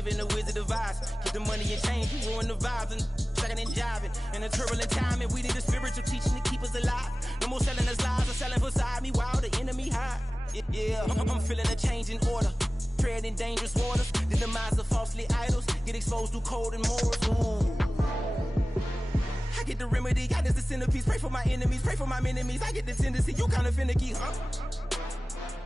live in the Wizard of Oz. Get the money and change, you ruin the vibes and sucking and jiving. In a turbulent time, and we need a spiritual teaching to keep us alive. No more selling us lies or selling beside me while the enemy hide. Yeah, I'm feeling a change in order. Treading dangerous waters. The demise of falsely idols. Get exposed through cold and morals. Ooh. I get the remedy, God is the centerpiece. Pray for my enemies, pray for my enemies. I get the tendency, you kinda finicky, huh?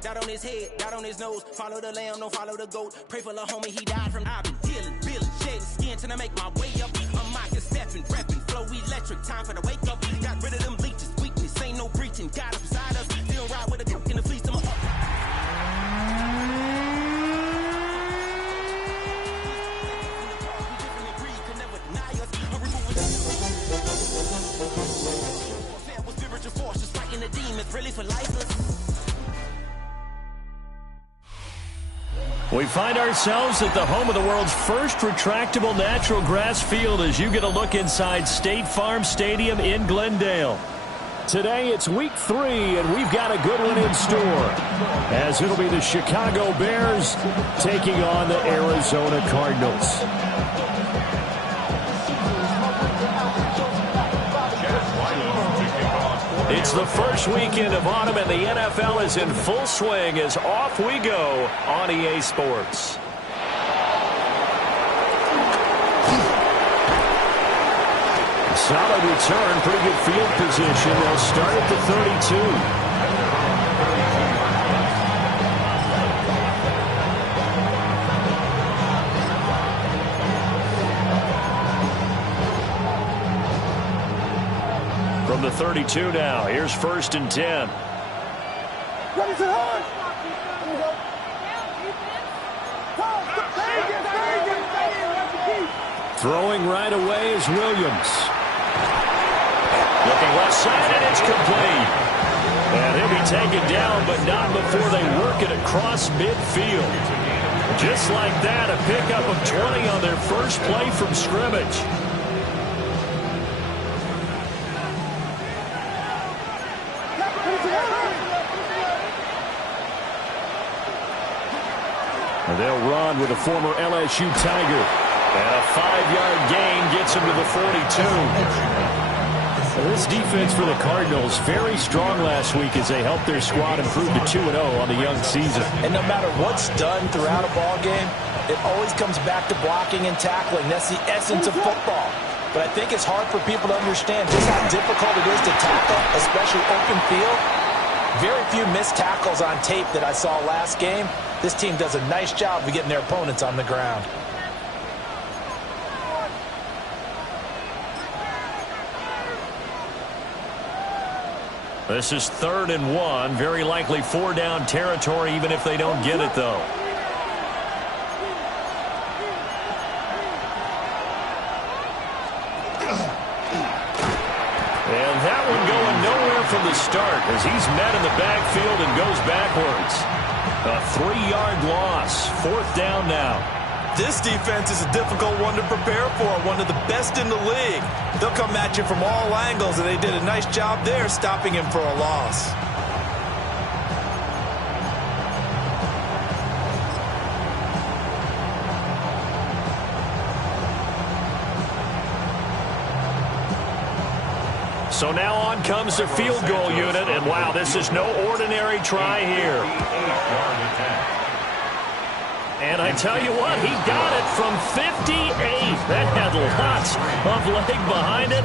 Dot on his head, dot on his nose. Follow the lamb, don't follow the goat. Pray for the homie, he died from. I've been healing, feeling, shedding skin till I make my way up. I'm mocking, stepping, repping, flow electric. Time for the wake up. Got rid of them leeches, weakness, ain't no breaching. God beside us, still ride with a cook in the fleece. I'm up. Really for we find ourselves at the home of the world's first retractable natural grass field as you get a look inside State Farm Stadium in Glendale. Today it's week 3, and we've got a good one in store, as it'll be the Chicago Bears taking on the Arizona Cardinals. It's the first weekend of autumn, and the NFL is in full swing as off we go on EA Sports. Solid return, pretty good field position. They'll start at the 32. From the 32 now, here's 1st and 10. Throwing right away is Williams. Looking left side, and it's complete. And he'll be taken down, but not before they work it across midfield. Just like that, a pickup of 20 on their first play from scrimmage. They'll run with a former LSU Tiger. And a 5-yard gain gets him to the 42. This defense for the Cardinals, very strong last week as they helped their squad improve to 2-0 on the young season. And no matter what's done throughout a ball game, it always comes back to blocking and tackling. That's the essence of football. But I think it's hard for people to understand just how difficult it is to tackle, especially open field. Very few missed tackles on tape that I saw last game. This team does a nice job of getting their opponents on the ground. This is 3rd and 1. Very likely 4-down territory, even if they don't get it, though. And that one going nowhere from the start as he's met in the backfield and goes backwards. A 3-yard loss. 4th down now. This defense is a difficult one to prepare for, one of the best in the league. They'll come at you from all angles, and they did a nice job there stopping him for a loss. So now on comes the field goal unit, and wow, this is no ordinary try here. And I tell you what, he got it from 58. That had lots of leg behind it.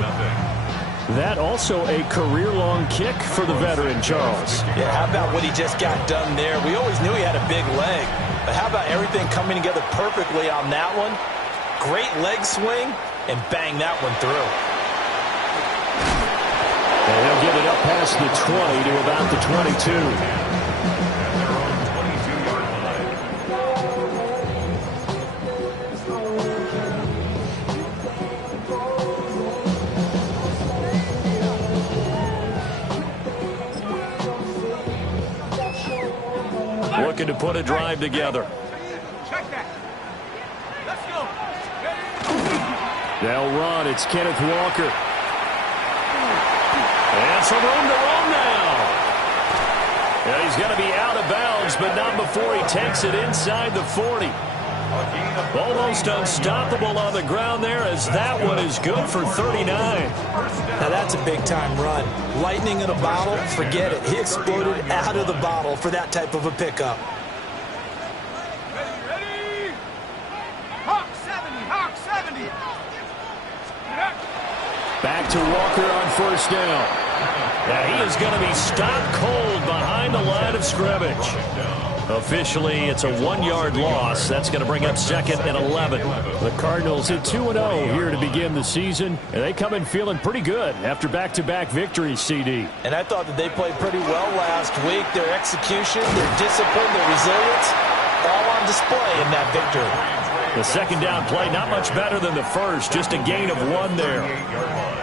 That also a career-long kick for the veteran, Charles. Yeah, how about what he just got done there? We always knew he had a big leg, but how about everything coming together perfectly on that one? Great leg swing, and bang that one through. And he'll get it up past the 20 to about the 22. Looking to put a drive together. Check that. Let's go. They'll run. It's Kenneth Walker. And some room to roam now. Yeah, he's going to be out of bounds, but not before he takes it inside the 40. Almost unstoppable on the ground there, as that one is good for 39. Now that's a big-time run. Lightning in a bottle, forget it. He exploded out of the bottle for that type of a pickup. Ready? Hawk 70, Hawk 70. Back to Walker on first down. And he is going to be stopped cold behind the line of scrimmage. Officially, it's a 1-yard loss. That's going to bring up 2nd and 11. The Cardinals at 2-0 here to begin the season, and they come in feeling pretty good after back-to-back victories, CD. And I thought that they played pretty well last week. Their execution, their discipline, their resilience, all on display in that victory. The second down play, not much better than the first, just a gain of 1 there.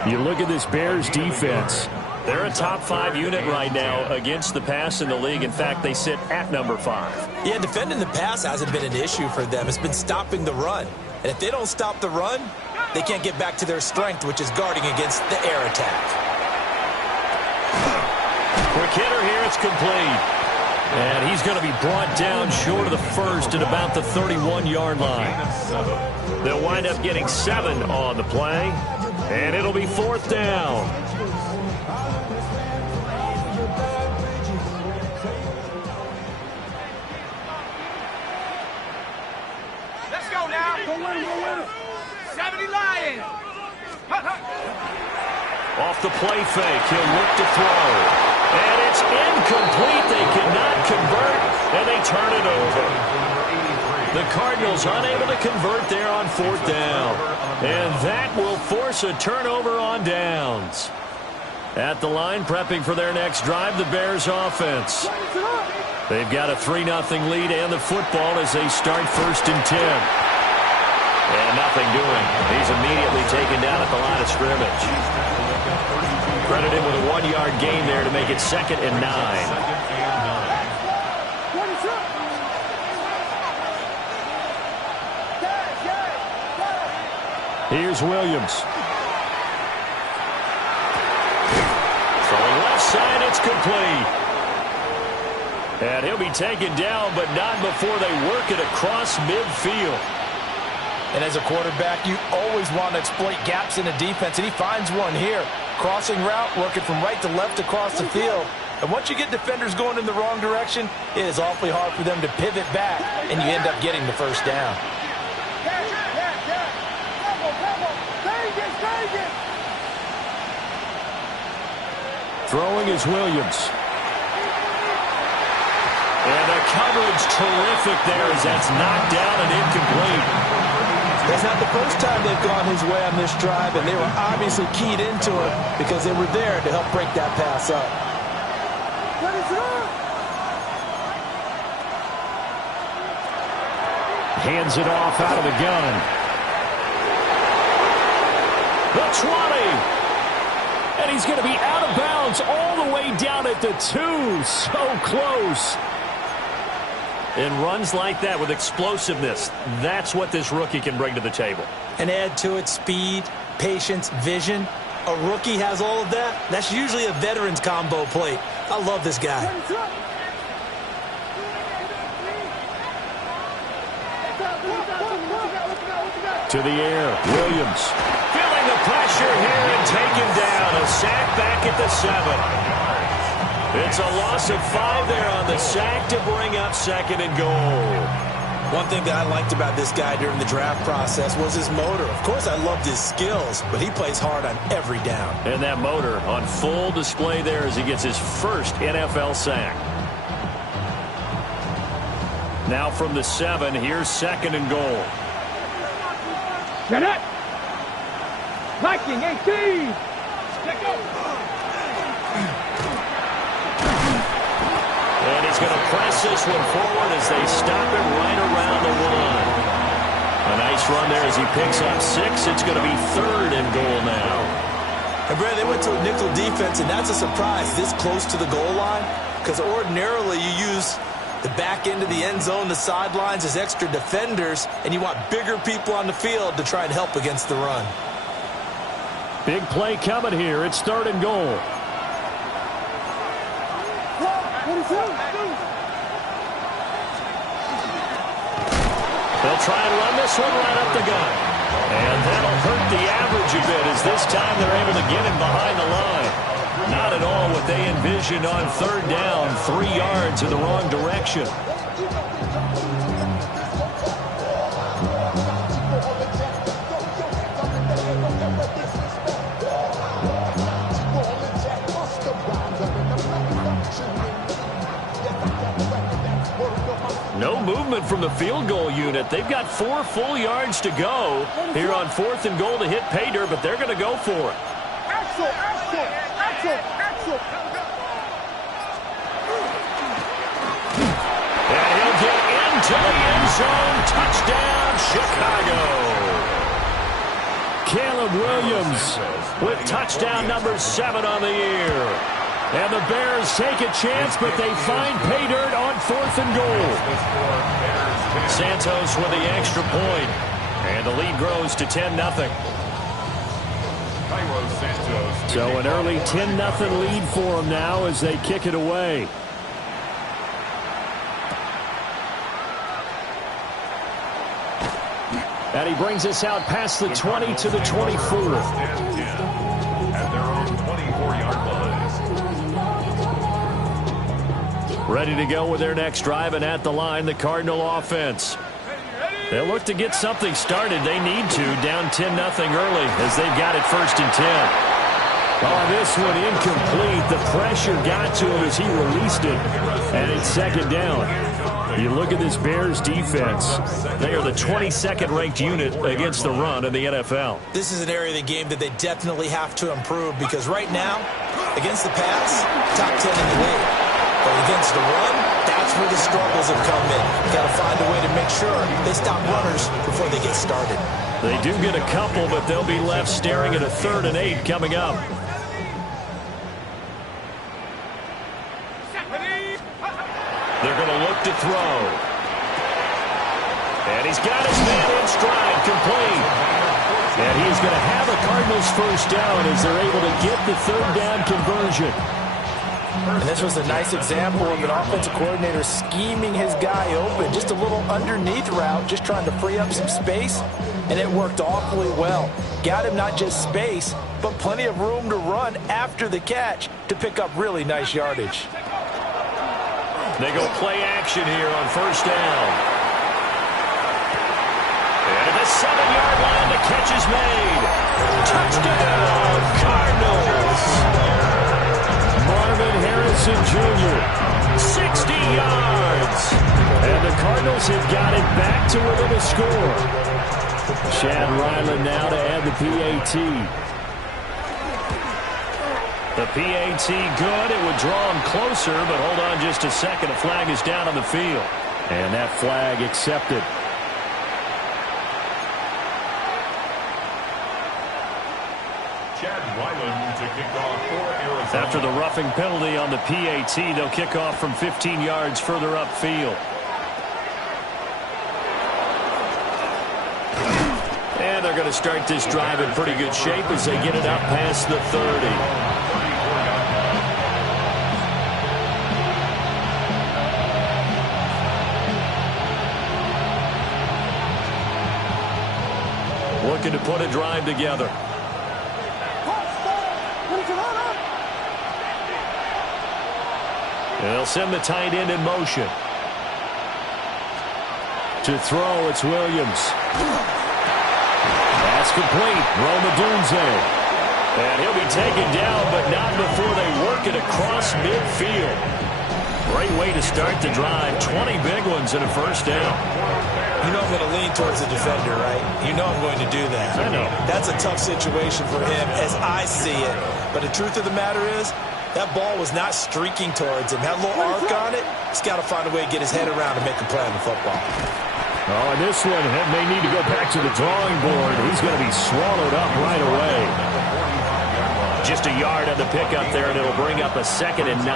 You look at this Bears defense. They're a top 5 unit right now against the pass in the league. In fact, they sit at number 5. Yeah, defending the pass hasn't been an issue for them. It's been stopping the run. And if they don't stop the run, they can't get back to their strength, which is guarding against the air attack. Quick hitter here, it's complete. And he's going to be brought down short of the first at about the 31-yard line. They'll wind up getting 7 on the play, and it'll be 4th down. Let's go now. 70 Lions. Off the play fake, he'll look to throw. And it's incomplete. They cannot convert, and they turn it over. The Cardinals unable to convert there on 4th down. And that will force a turnover on downs. At the line, prepping for their next drive, the Bears offense. They've got a 3-0 lead and the football as they start 1st and 10. And nothing doing. He's immediately taken down at the line of scrimmage. Credit him with a 1-yard gain there to make it 2nd and 9. Here's Williams. Throwing left side, it's complete. And he'll be taken down, but not before they work it across midfield. And as a quarterback, you always want to exploit gaps in the defense, and he finds one here. Crossing route, working from right to left across the field. And once you get defenders going in the wrong direction, it is awfully hard for them to pivot back, and you end up getting the 1st down. Throwing is Williams. And the coverage terrific there as that's knocked down and incomplete. It's not the first time they've gone his way on this drive, and they were obviously keyed into it because they were there to help break that pass up. Hands it off out of the gun. The 20. And he's going to be out of bounds all the way down at the 2. So close. And runs like that with explosiveness, that's what this rookie can bring to the table. And add to it speed, patience, vision. A rookie has all of that. That's usually a veteran's combo plate. I love this guy. To the air, Williams. Feeling the pressure here and taken down. A sack back at the 7. It's a loss of 5 there on the sack to bring up 2nd and goal. One thing that I liked about this guy during the draft process was his motor. Of course, I loved his skills, but he plays hard on every down. And that motor on full display there as he gets his first NFL sack. Now from the 7, here's 2nd and goal. Get it! Viking 18! Let go! And he's going to press this one forward as they stop him right around the 1. A nice run there as he picks up 6. It's going to be 3rd and goal now. And Brad, they went to a nickel defense, and that's a surprise this close to the goal line, because ordinarily you use the back end of the end zone, the sidelines as extra defenders, and you want bigger people on the field to try and help against the run. Big play coming here. It's 3rd and goal. They'll try and run this one right up the gut. And that'll hurt the average a bit as this time they're able to get him behind the line. Not at all what they envisioned on third down, 3 yards in the wrong direction. No movement from the field goal unit. They've got 4 full yards to go here on 4th and goal to hit pay dirt, but they're going to go for it. And he'll get into the end zone. Touchdown, Chicago. Caleb Williams with touchdown number 7 on the year. And the Bears take a chance, but they find pay dirt on 4th and goal. Santos with the extra point. And the lead grows to 10-0. So an early 10-0 lead for them now as they kick it away. And he brings us out past the 20 to the 24. At their own 24-yard line. Ready to go with their next drive, and at the line, the Cardinal offense. They'll look to get something started. They need to, down 10-0 early as they've got it 1st and 10. Oh, this one incomplete. The pressure got to him as he released it, and it's 2nd down. You look at this Bears defense. They are the 22nd ranked unit against the run in the NFL. This is an area of the game that they definitely have to improve because right now, against the pass, top 10 in the league. But against the run, that's where the struggles have come in. Got to find a way to make sure they stop runners before they get started. They do get a couple, but they'll be left staring at a 3rd and 8 coming up. They're going to look to throw. And he's got his man in stride, complete. And he's going to have a Cardinals 1st down as they're able to get the 3rd down conversion. And this was a nice example of an offensive coordinator scheming his guy open. Just a little underneath route, just trying to free up some space. And it worked awfully well. Got him not just space, but plenty of room to run after the catch to pick up really nice yardage. They go play action here on 1st down. And at the 7-yard line, the catch is made. Touchdown, Cardinals. Marvin Harrison Jr., 60 yards. And the Cardinals have got it back to within a score. Chad Ryland now to add the PAT. The PAT good. It would draw him closer, but hold on just a second. A flag is down on the field. And that flag accepted. Chad Ryland to kick off for Arizona. After the roughing penalty on the PAT, they'll kick off from 15 yards further upfield. And they're going to start this drive in pretty good shape as they get it up past the 30. Looking to put a drive together. And they'll send the tight end in motion. To throw, it's Williams. That's complete. Roma Dunze. And he'll be taken down, but not before they work it across midfield. Great way to start the drive. 20 big ones in a 1st down. You know I'm going to lean towards the defender, right? You know I'm going to do that. I know. That's a tough situation for him as I see it. But the truth of the matter is, that ball was not streaking towards him. Had a little arc on it. He's got to find a way to get his head around and make a play on the football. Oh, and this one may need to go back to the drawing board. He's going to be swallowed up right away. Just a yard on the pickup there, and it'll bring up a 2nd and 9.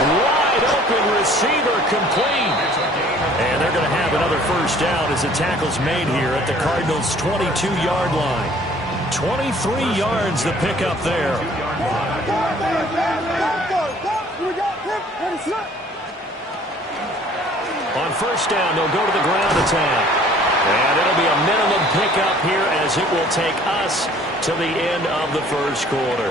Wide open receiver complete. And they're going to have another 1st down as the tackle's made here at the Cardinals' 22-yard line. 23 yards the pickup there. On first down, they'll go to the ground attack. And it'll be a minimum pickup here as it will take us to the end of the first quarter.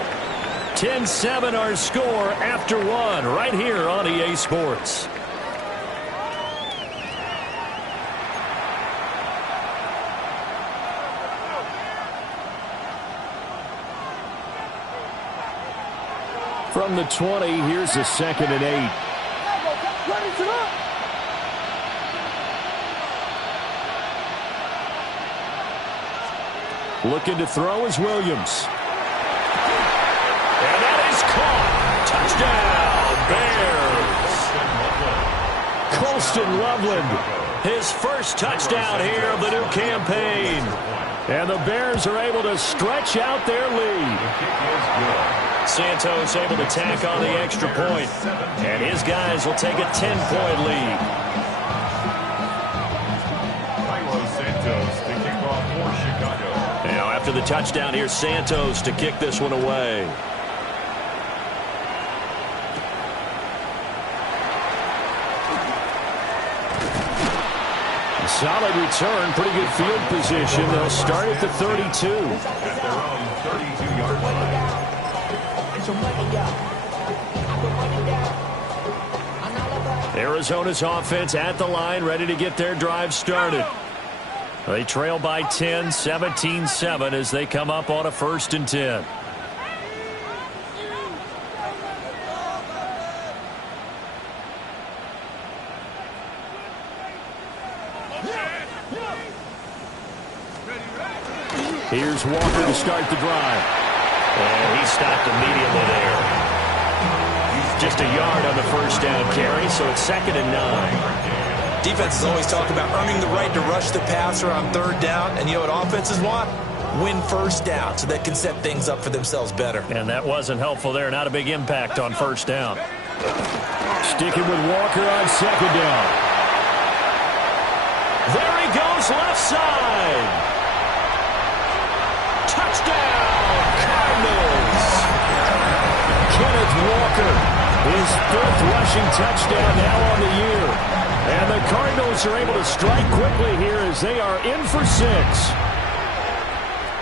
10-7 our score after one right here on EA Sports. From the 20, here's a 2nd and 8. Looking to throw is Williams. And that is caught. Touchdown, Bears. Colston Loveland, his first touchdown here of the new campaign. And the Bears are able to stretch out their lead. Santos able to tack on the extra point. And his guys will take a 10-point lead. Now after the touchdown, here's Santos to kick this one away. Solid return, pretty good field position. They'll start at the 32. At their own 32-yard line. Arizona's offense at the line, ready to get their drive started. They trail by 10, 17-7 as they come up on a 1st and 10. Here's Walker to start the drive. And he stopped immediately there. Just a yard on the first down carry, so it's 2nd and 9. Defenses always talk about earning the right to rush the passer on 3rd down. And you know what offenses want? Win first down so they can set things up for themselves better. And that wasn't helpful there. Not a big impact on first down. Sticking with Walker on 2nd down. There he goes left side. Touchdown, Cardinals! Kenneth Walker, his 5th rushing touchdown now on the year. And the Cardinals are able to strike quickly here as they are in for 6.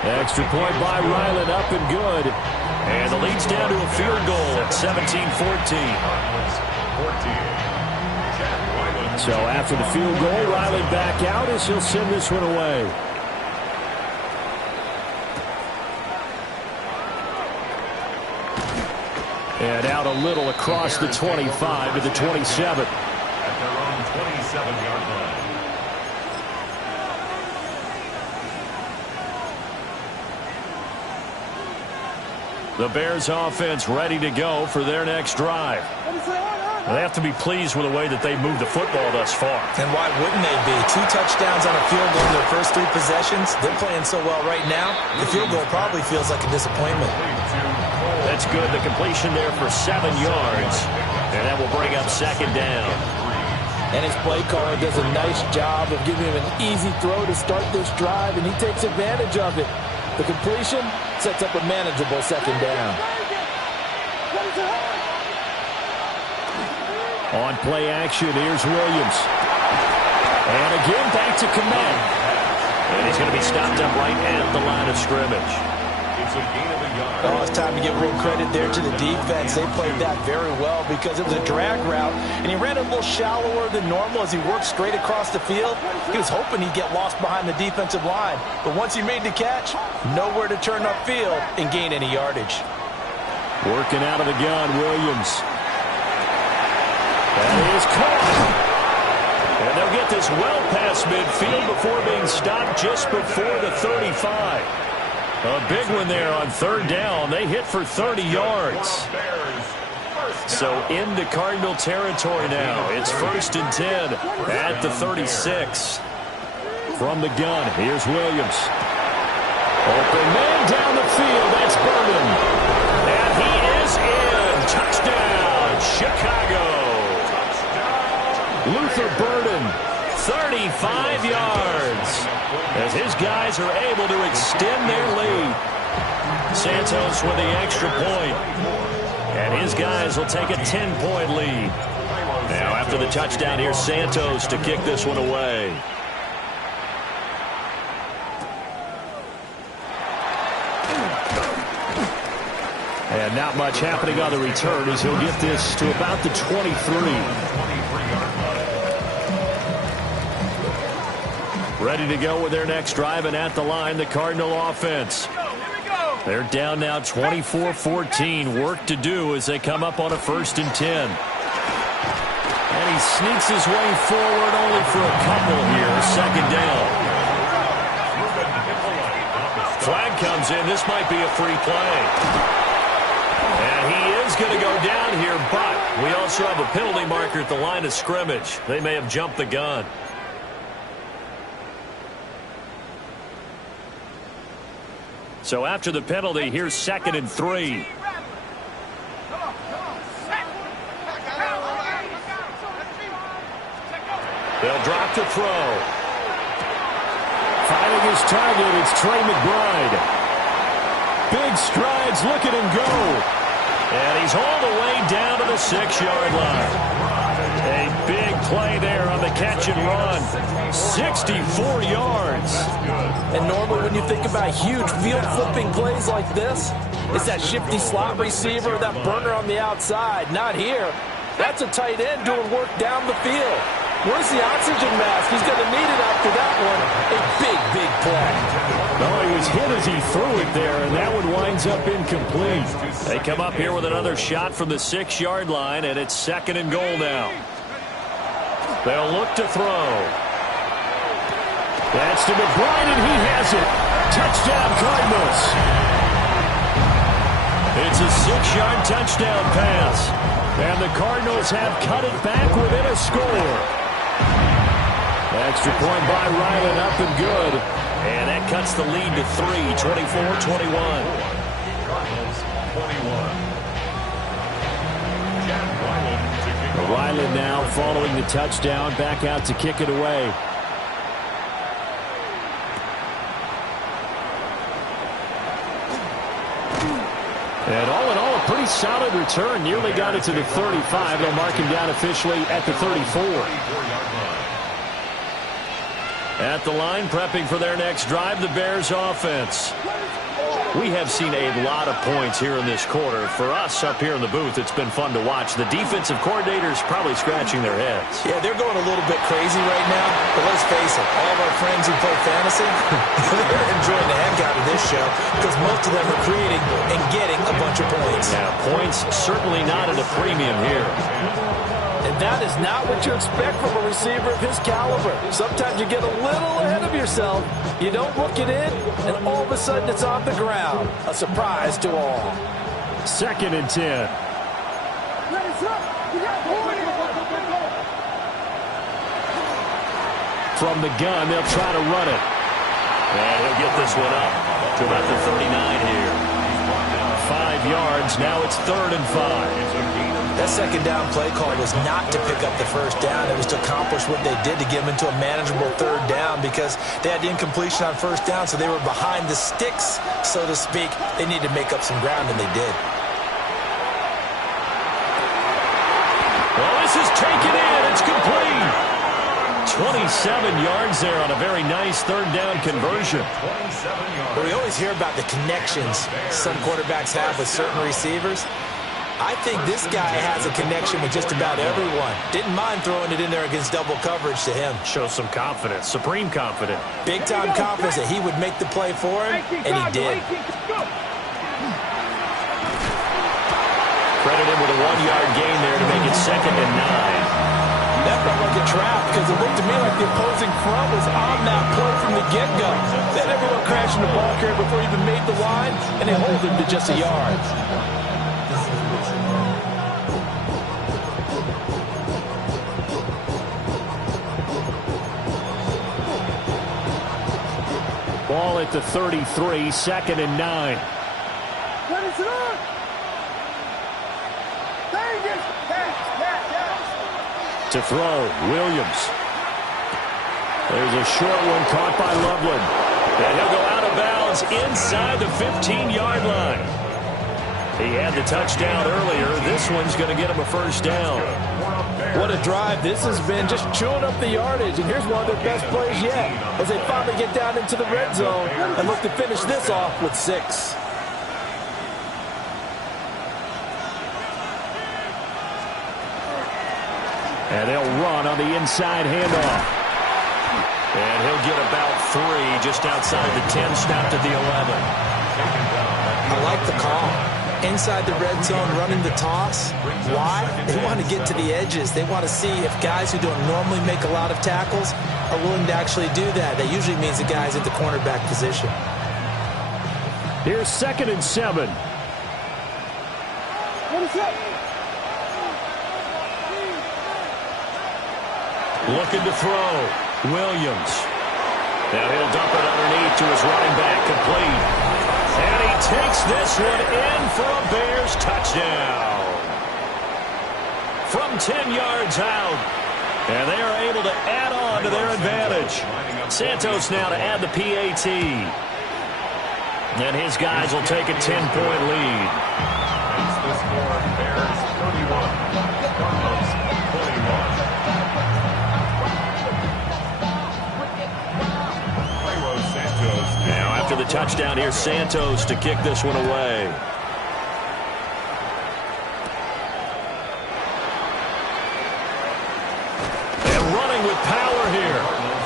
Extra point by Ryland, up and good. And the lead's down to a field goal at 17-14. So after the field goal, Ryland back out as he'll send this one away. And out a little across the 25 to the 27. At their own 27-yard line. The Bears offense ready to go for their next drive. They have to be pleased with the way that they moved the football thus far. And why wouldn't they be? 2 touchdowns on a field goal in their first 3 possessions. They're playing so well right now, the field goal probably feels like a disappointment. That's good. The completion there for 7 yards. And that will bring up 2nd down. And his play caller does a nice job of giving him an easy throw to start this drive, and he takes advantage of it. The completion sets up a manageable 2nd down. On play action, here's Williams. And again, back to Komet. And he's going to be stopped up right at the line of scrimmage. It's a gain of a yard. Oh, it's time to give real credit there to the defense. They played that very well because it was a drag route, and he ran a little shallower than normal as he worked straight across the field. He was hoping he'd get lost behind the defensive line, but once he made the catch, nowhere to turn upfield and gain any yardage. Working out of the gun, Williams. That is caught. And they'll get this well past midfield before being stopped just before the 35. A big one there on 3rd down. They hit for 30 yards. So into Cardinal territory now. It's 1st and 10 at the 36. From the gun, here's Williams. Open man down the field. That's Burden. And he is in. Touchdown, Chicago. Luther Burden, 35 yards. As his guys are able to extend their lead. Santos with the extra point. And his guys will take a 10-point lead. Now after the touchdown, here's Santos to kick this one away. And not much happening on the return as he'll get this to about the 23. Ready to go with their next drive, and at the line, the Cardinal offense. They're down now 24-14. Work to do as they come up on a 1st and 10. And he sneaks his way forward only for a couple here. 2nd down. Flag comes in. This might be a free play. And he is going to go down here, but we also have a penalty marker at the line of scrimmage. They may have jumped the gun. So after the penalty, here's 2nd and 3. They'll drop to throw. Finding his target, it's Trey McBride. Big strides, look at him go. And he's all the way down to the 6-yard line. A big play there on the catch and run. 64 yards. And normally when you think about huge field flipping plays like this, it's that shifty slot receiver, that burner on the outside. Not here. That's a tight end doing work down the field. Where's the oxygen mask? He's going to need it after that one. A big, big play. No, he was hit as he threw it there, and that one winds up incomplete. They come up here with another shot from the 6-yard line, and it's 2nd and goal now. They'll look to throw. That's to McBride, and he has it. Touchdown, Cardinals. It's a 6-yard touchdown pass. And the Cardinals have cut it back within a score. Extra point by Ryland, up and good. And that cuts the lead to 3, 24-21. Ryland now following the touchdown, back out to kick it away. And all in all, a pretty solid return. Nearly got it to the 35. They'll mark him down officially at the 34. At the line, prepping for their next drive, the Bears offense. We have seen a lot of points here in this quarter. For us up here in the booth, it's been fun to watch. The defensive coordinators probably scratching their heads. Yeah, they're going a little bit crazy right now. But let's face it, all of our friends who play fantasy, they're enjoying the heck out of this show because most of them are creating and getting a bunch of points. Yeah, points certainly not at a premium here. And that is not what you expect from a receiver of his caliber. Sometimes you get a little ahead of yourself. You don't look it in, and all of a sudden it's on the ground. A surprise to all. 2nd and 10. From the gun, they'll try to run it. And he'll get this one up to about the 39 here. 5 yards. Now it's 3rd and 5. That 2nd down play call was not to pick up the 1st down. It was to accomplish what they did to get them into a manageable 3rd down because they had incompletion on 1st down, so they were behind the sticks, so to speak. They needed to make up some ground, and they did. Well, this is taken in. It's complete. 27 yards there on a very nice 3rd down conversion. Well, we always hear about the connections some quarterbacks have with certain receivers. I think this guy has a connection with just about everyone. Didn't mind throwing it in there against double coverage to him. Shows some confidence, supreme confidence. Big-time confidence that he would make the play for him, and he did. Credit him with a 1-yard gain there to make it 2nd and 9. That felt like a trap because it looked to me like the opposing front was on that play from the get-go. Then everyone crashing the ball carrier before he even made the line, and they hold him to just a yard. Ball at the 33, 2nd and 9. To throw, Williams. There's a short one caught by Loveland. And he'll go out of bounds inside the 15-yard line. He had the touchdown earlier. This one's going to get him a 1st down. What a drive this has been, just chewing up the yardage. And here's one of their best plays yet as they finally get down into the red zone and look to finish this off with 6. And they'll run on the inside handoff. And he'll get about 3 just outside the 10, stopped at the 11. I like the call. Inside the red zone, running the toss. Why? They want to get to the edges. They want to see if guys who don't normally make a lot of tackles are willing to actually do that. That usually means the guy's at the cornerback position. Here's 2nd and 7. Looking to throw. Williams. Now he'll dump it underneath to his running back, complete. And he takes this one in for a Bears touchdown. From 10 yards out. And they are able to add on to their advantage. Santos now to add the PAT. And his guys will take a 10-point lead. Makes the score Bears 31, Cardinals 21. Now after the touchdown, here's Santos to kick this one away. And running with power here.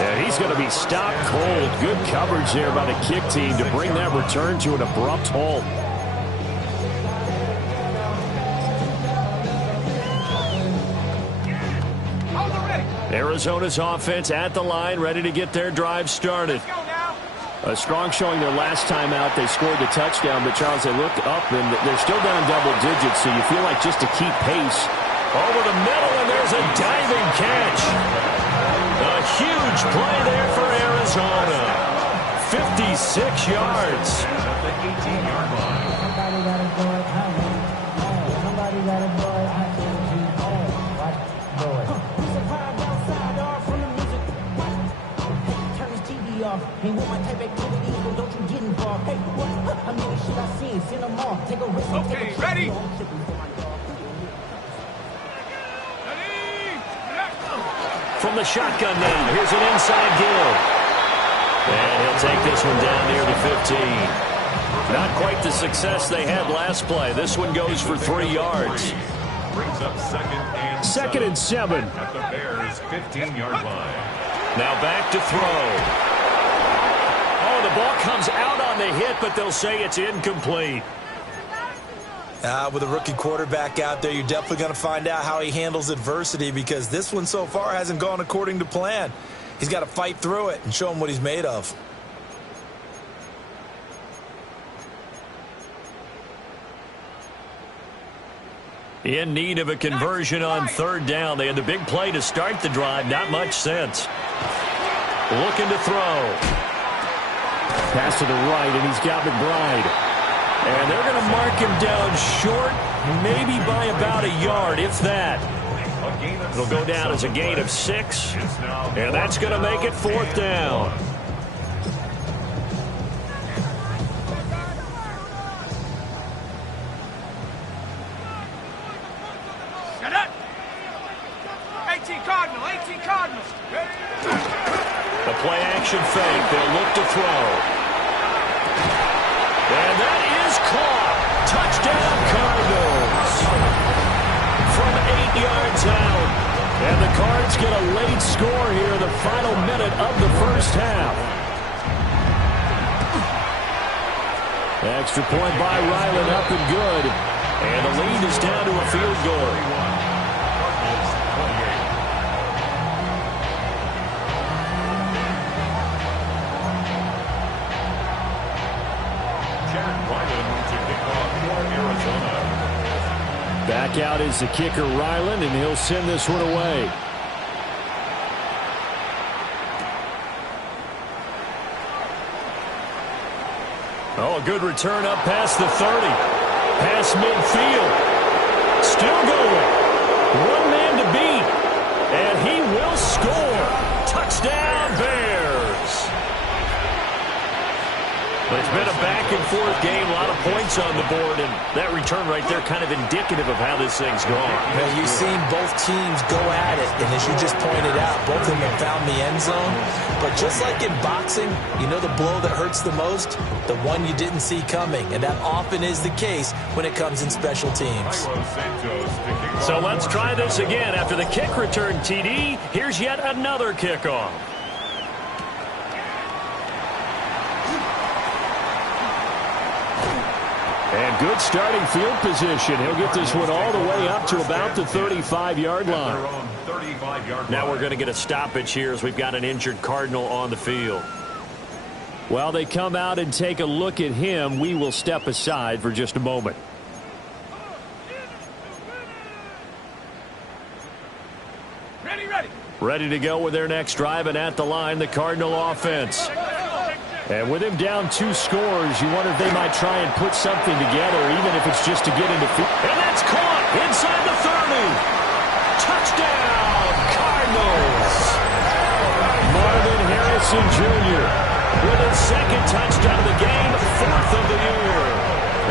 And he's going to be stopped cold. Good coverage there by the kick team to bring that return to an abrupt halt. Arizona's offense at the line, ready to get their drive started. A strong showing their last time out. They scored the touchdown, but Charles, they looked up, and they're still down double digits, so you feel like just to keep pace. Over the middle, and there's a diving catch. A huge play there for Arizona. 56 yards. At the 18-yard line. Hey, what my type activities, but don't you get involved. Hey, what? I mean, shit I seen, send them off. Take a risk. Okay, ready? From the shotgun now, here's an inside give. And he'll take this one down near the 15. Not quite the success they had last play. This one goes for 3 yards. Brings up 2nd and 7. At the Bears' 15-yard line. Now back to throw. Oh, the ball comes out on the hit, but they'll say it's incomplete. With a rookie quarterback out there, you're definitely going to find out how he handles adversity, because this one so far hasn't gone according to plan. He's got to fight through it and show him what he's made of. In need of a conversion on 3rd down. They had the big play to start the drive. Not much sense. Looking to throw. Pass to the right, and he's got McBride. And they're going to mark him down short, maybe by about a yard, if that. It'll go down as a gain of 6, and that's going to make it 4th down. Shut up! 18 Cardinals. The play action fake. They'll look to throw. And that is caught. Touchdown Cardinals. From 8 yards out. And the Cards get a late score here in the final minute of the first half. Extra point by Ryland, up and good. And the lead is down to a field goal. Back out is the kicker, Ryland, and he'll send this one away. Oh, a good return up past the 30. Past midfield. Still going. One man to beat. And he will score. Touchdown, Bears. It's been a back-and-forth game, a lot of points on the board, and that return right there kind of indicative of how this thing's gone. Now, you've seen both teams go at it, and as you just pointed out, both of them have found the end zone. But just like in boxing, you know the blow that hurts the most? The one you didn't see coming, and that often is the case when it comes in special teams. So let's try this again. After the kick return TD, here's yet another kickoff. And good starting field position. He'll get this one all the way up to about the 35-yard line. Now we're going to get a stoppage here as we've got an injured Cardinal on the field. While they come out and take a look at him, we will step aside for just a moment. Ready to go with their next drive, and at the line, the Cardinal offense. And with him down 2 scores, you wonder if they might try and put something together, even if it's just to get into field. And that's caught inside the 30. Touchdown, Cardinals. Marvin Harrison Jr. with his second touchdown of the game, 4th of the year.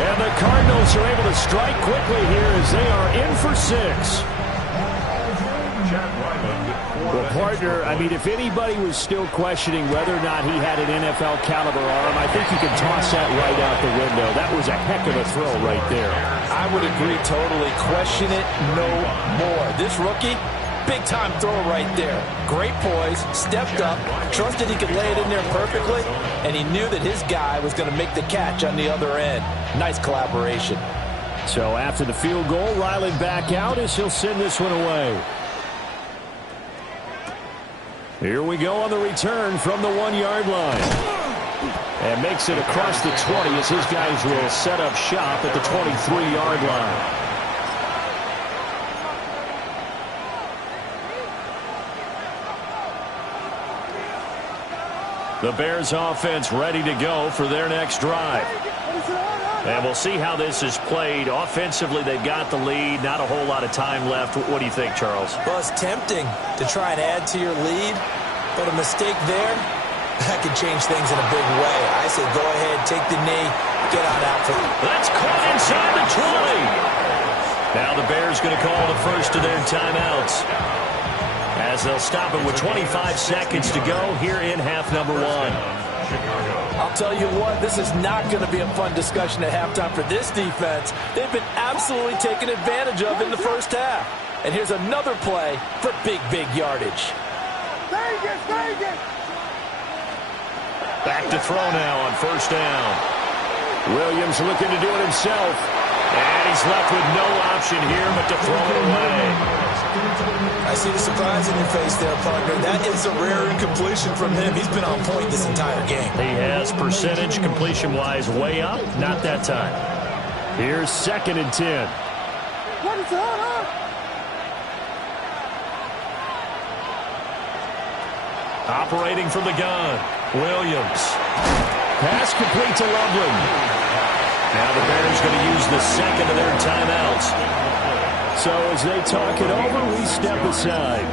And the Cardinals are able to strike quickly here as they are in for 6. Well, partner, I mean, if anybody was still questioning whether or not he had an NFL caliber arm, I think you can toss that right out the window. That was a heck of a throw right there. I would agree totally. Question it no more. This rookie, big-time throw right there. Great poise, stepped up, trusted he could lay it in there perfectly, and he knew that his guy was going to make the catch on the other end. Nice collaboration. So after the field goal, Ryland back out as he'll send this one away. Here we go on the return from the 1-yard line. And makes it across the 20 as his guys will set up shop at the 23-yard line. The Bears offense ready to go for their next drive. And we'll see how this is played. Offensively, they've got the lead. Not a whole lot of time left. What do you think, Charles? Well, it's tempting to try and add to your lead, but a mistake there, that could change things in a big way. I say go ahead, take the knee, get on out for it. That's caught inside the 20. Now the Bears going to call the first of their timeouts, as they'll stop it with 25 seconds to go here in half number 1. I'll tell you what, this is not going to be a fun discussion at halftime for this defense. They've been absolutely taken advantage of in the first half. And here's another play for big, big yardage. Back to throw now on first down. Williams looking to do it himself. And he's left with no option here but to throw it away. I see the surprise in your face there, partner. That is a rare incompletion from him. He's been on point this entire game. He has percentage completion-wise way up. Not that time. Here's 2nd and 10. What is that? Operating from the gun, Williams. Pass complete to Loveland. Now the Bears going to use the second of their timeouts. So as they talk it over, we step aside.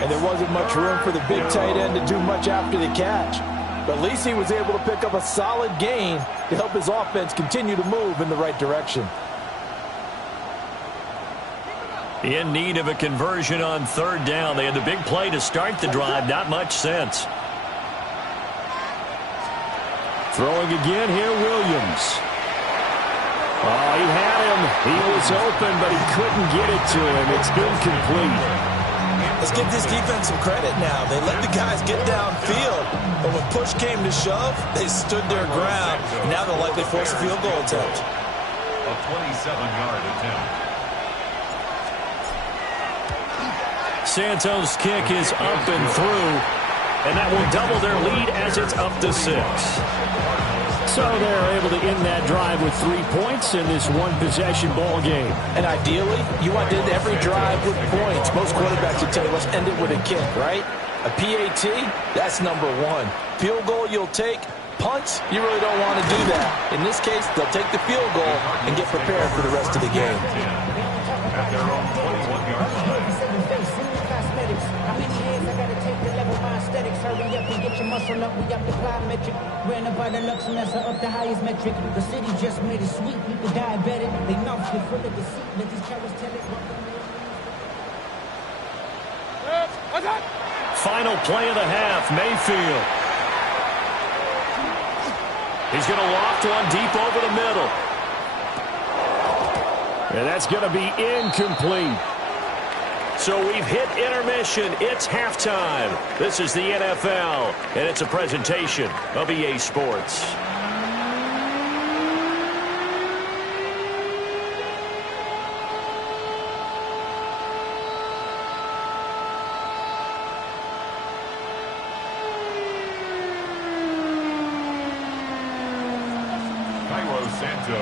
And there wasn't much room for the big tight end to do much after the catch. But at least he was able to pick up a solid gain to help his offense continue to move in the right direction. In need of a conversion on 3rd down. They had the big play to start the drive. Not much sense. Throwing again here, Williams. Oh, he had him. He was open, but he couldn't get it to him. It's incomplete. Let's give this defense some credit now. They let the guys get downfield, but when push came to shove, they stood their ground. Now they'll likely force a field goal attempt. A 27-yard attempt. Santos' kick is up and through, and that will double their lead as it's up to 6. So they're able to end that drive with 3 points in this one-possession ball game. And ideally, you want to end every drive with points. Most quarterbacks will tell you, let's end it with a kick, right? A PAT, that's number 1. Field goal you'll take. Punts, you really don't want to do that. In this case, they'll take the field goal and get prepared for the rest of the game. At their own 21-yard line. How many years I gotta take to level my aesthetics? Hurry up and get your muscle hustle up, we up the plyometric. Ran up by the Lux and that's up the highest metric. The city just made it sweet, people diabetic. They mouths get full of deceit, let these cowards tell it. Final play of the half, Mayfield. He's going to loft one deep over the middle. And that's going to be incomplete. So we've hit intermission. It's halftime. This is the NFL, and it's a presentation of EA Sports.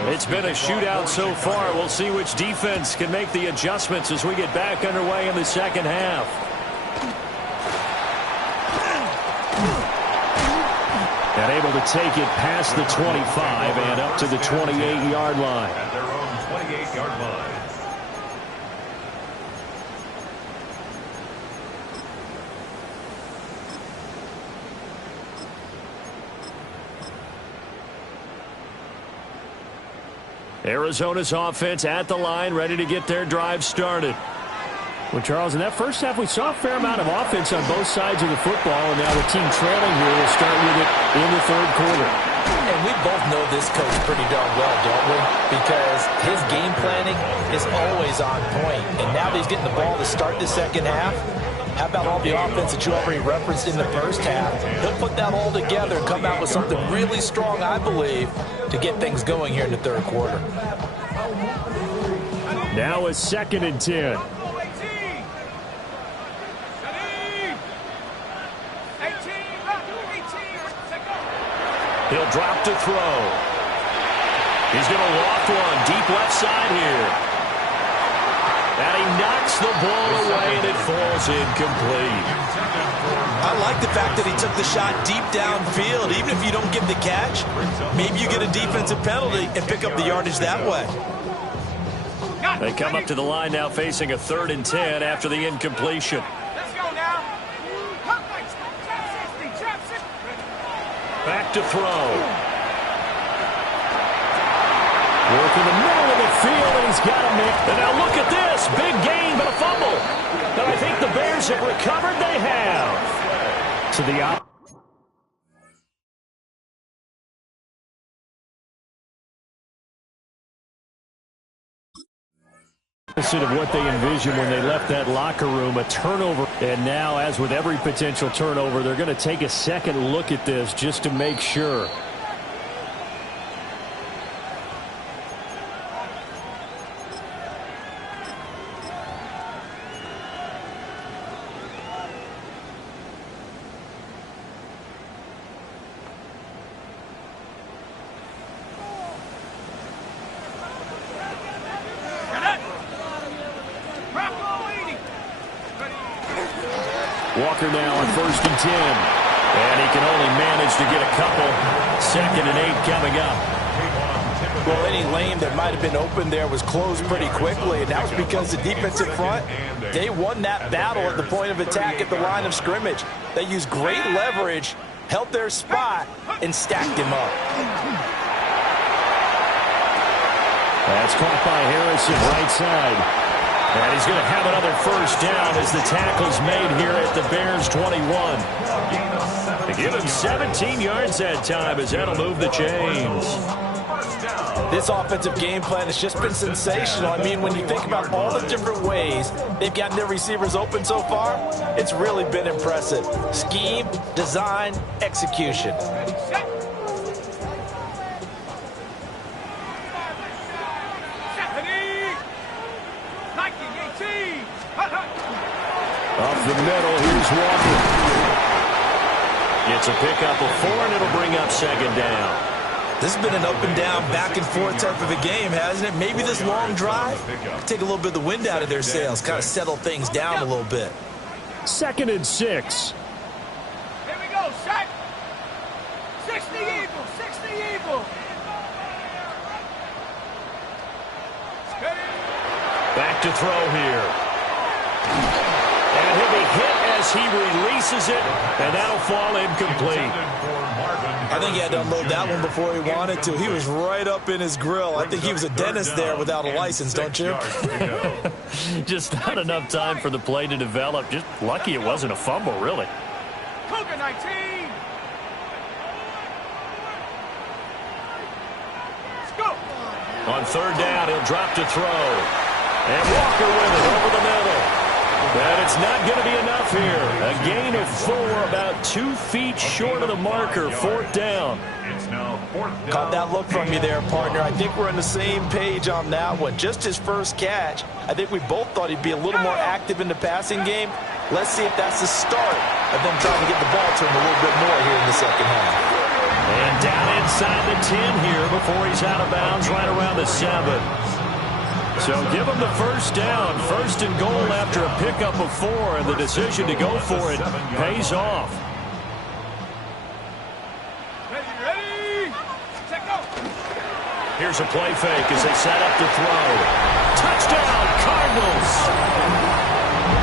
It's been a shootout so far. We'll see which defense can make the adjustments as we get back underway in the second half. And able to take it past the 25 and up to the 28-yard line. At their own 28-yard line. Arizona's offense at the line, ready to get their drive started. Well, Charles, in that first half, we saw a fair amount of offense on both sides of the football, and now the team trailing here will start with it in the third quarter. And we both know this coach pretty darn well, don't we? Because his game planning is always on point. And now that he's getting the ball to start the second half, how about all the offense that you already referenced in the first half? He'll put that all together and come out with something really strong, I believe, to get things going here in the third quarter. Now it's 2nd and 10. He'll drop to throw. He's going to loft one deep left side here. And he knocks the ball away, and it falls incomplete. I like the fact that he took the shot deep downfield. Even if you don't get the catch, maybe you get a defensive penalty and pick up the yardage that way. They come up to the line now facing a 3rd and 10 after the incompletion. Let's go now. Back to throw. Working the middle of the field, and he's got him there. And now look at this. Big gain, but a fumble. And I think the Bears have recovered. They have. To the opposite of what they envisioned when they left that locker room, a turnover. And now, as with every potential turnover, they're going to take a second look at this just to make sure. Walker now on 1st and 10. And he can only manage to get a couple. 2nd and 8 coming up. Well, any lane that might have been open there was closed pretty quickly, and that was because the defensive front, they won that battle at the point of attack at the line of scrimmage. They used great leverage, held their spot, and stacked him up. That's caught by Harrison right side. And he's going to have another first down as the tackle's made here at the Bears 21. They give him 17 yards that time as that'll move the chains. This offensive game plan has just been sensational. I mean, when you think about all the different ways they've gotten their receivers open so far, it's really been impressive. Scheme, design, execution. Off the middle, here's Walker. Gets a pickup of 4, and it'll bring up 2nd down. This has been an up and down, back and forth type of a game, hasn't it? Maybe this long drive take a little bit of the wind out of their sails, kind of settle things down a little bit. 2nd and 6. Here we go, Shaq. 60 Eagles, 60 Eagles. Back to throw here. And he'll be hit as he releases it, and that'll fall incomplete. I think he had to unload that one before he wanted to. He was right up in his grill. I think he was a dentist there without a license, don't you? Just not enough time for the play to develop. Just lucky it wasn't a fumble, really. Cougar 19. Let's go. On third down, he'll drop to throw. And Walker with it over the middle. And it's not going to be enough here. A gain of 4, about 2 feet short of the marker. Fourth down. Caught that look from you there, partner. I think we're on the same page on that one. Just his first catch. I think we both thought he'd be a little more active in the passing game. Let's see if that's the start of them trying to get the ball to him a little bit more here in the second half. And down inside the 10 here before he's out of bounds right around the 7. So give him the first down. First and goal after a pickup of 4, and the decision to go for it pays off. Ready, set, go. Here's a play fake as they set up to throw. Touchdown, Cardinals!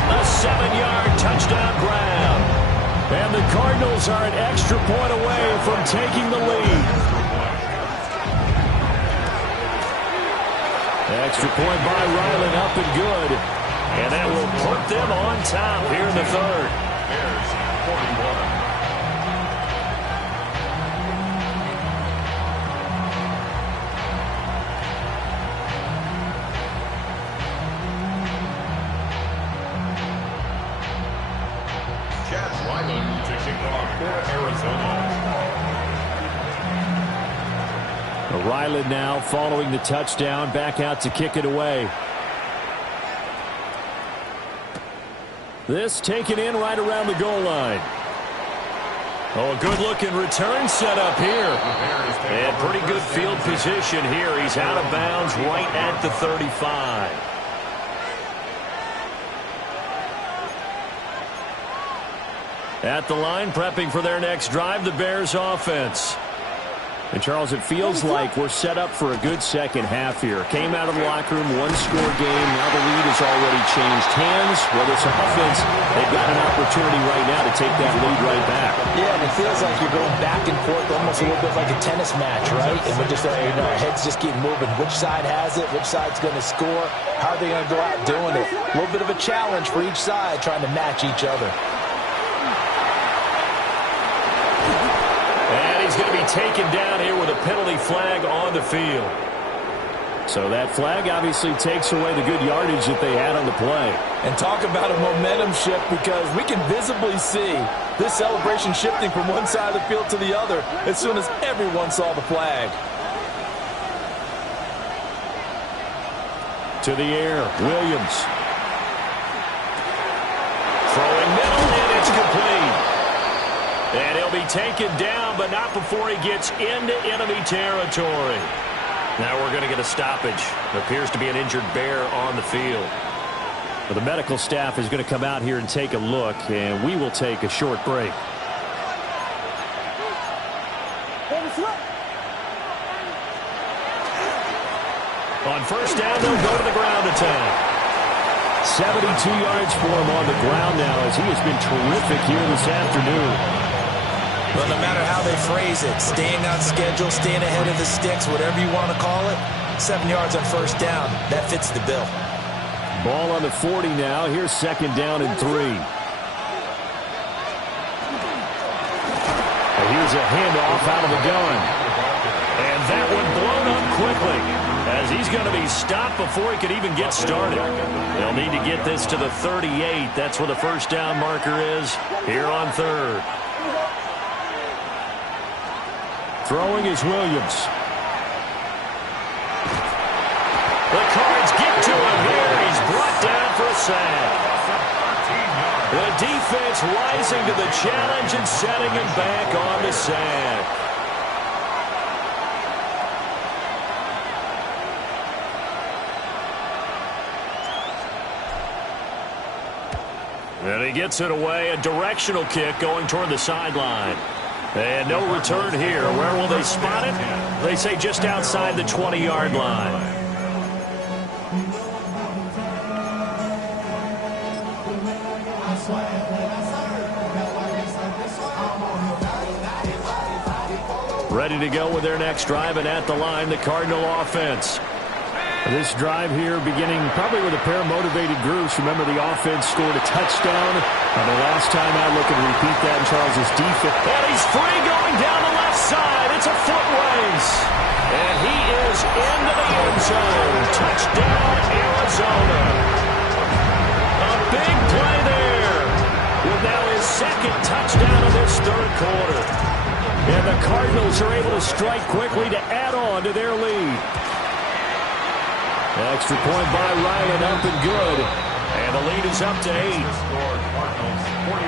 A 7-yard touchdown grab. And the Cardinals are an extra point away from taking the lead. Extra point by Ryland, up and good. And that will put them on top here in the third. Bears 41. Chad Ryland to kick off for Arizona. Ryland now following the touchdown, back out to kick it away. This taken in right around the goal line. Oh, a good-looking return set up here. And pretty good field position here. He's out of bounds right at the 35. At the line, prepping for their next drive, the Bears offense. And, Charles, it feels like we're set up for a good second half here. Came out of the locker room, one-score game. Now the lead has already changed hands. Whether it's offense, they've got an opportunity right now to take that lead right back. Yeah, and it feels like you're going back and forth almost a little bit like a tennis match, right? And we're just, our heads just keep moving. Which side has it? Which side's going to score? How are they going to go out doing it? A little bit of a challenge for each side trying to match each other. He's going to be taken down here with a penalty flag on the field. So that flag obviously takes away the good yardage that they had on the play. And talk about a momentum shift, because we can visibly see this celebration shifting from one side of the field to the other as soon as everyone saw the flag. To the air, Williams. Throwing middle, and it's complete. And he'll be taken down, but not before he gets into enemy territory. Now we're going to get a stoppage. There appears to be an injured Bear on the field. Well, the medical staff is going to come out here and take a look, and we will take a short break. On first down, they'll go to the ground attack. 72 yards for him on the ground now, as he has been terrific here this afternoon. But no matter how they phrase it, staying on schedule, staying ahead of the sticks, whatever you want to call it, 7 yards on first down, that fits the bill. Ball on the 40 now. Here's second down and 3. And here's a handoff out of the gun. And that one blown up quickly, as he's going to be stopped before he could even get started. They'll need to get this to the 38. That's where the first down marker is here on third. Throwing is Williams. The Cards get to him here. He's brought down for a sack. The defense rising to the challenge and setting him back on the sack. And he gets it away. A directional kick going toward the sideline. And no return here. Where will they spot it? They say just outside the 20-yard line. Ready to go with their next drive, and at the line, the Cardinal offense. This drive here beginning probably with a pair of motivated groups. Remember, the offense scored a touchdown on the last time out. Looking to repeat that in Charles's defense. And he's free going down the left side. It's a foot race. And he is into the end zone. Touchdown, Arizona. A big play there. With now his second touchdown of this third quarter. And the Cardinals are able to strike quickly to add on to their lead. Extra point by Ryland, up and good. And the lead is up to 8. Score, Cardinals 49,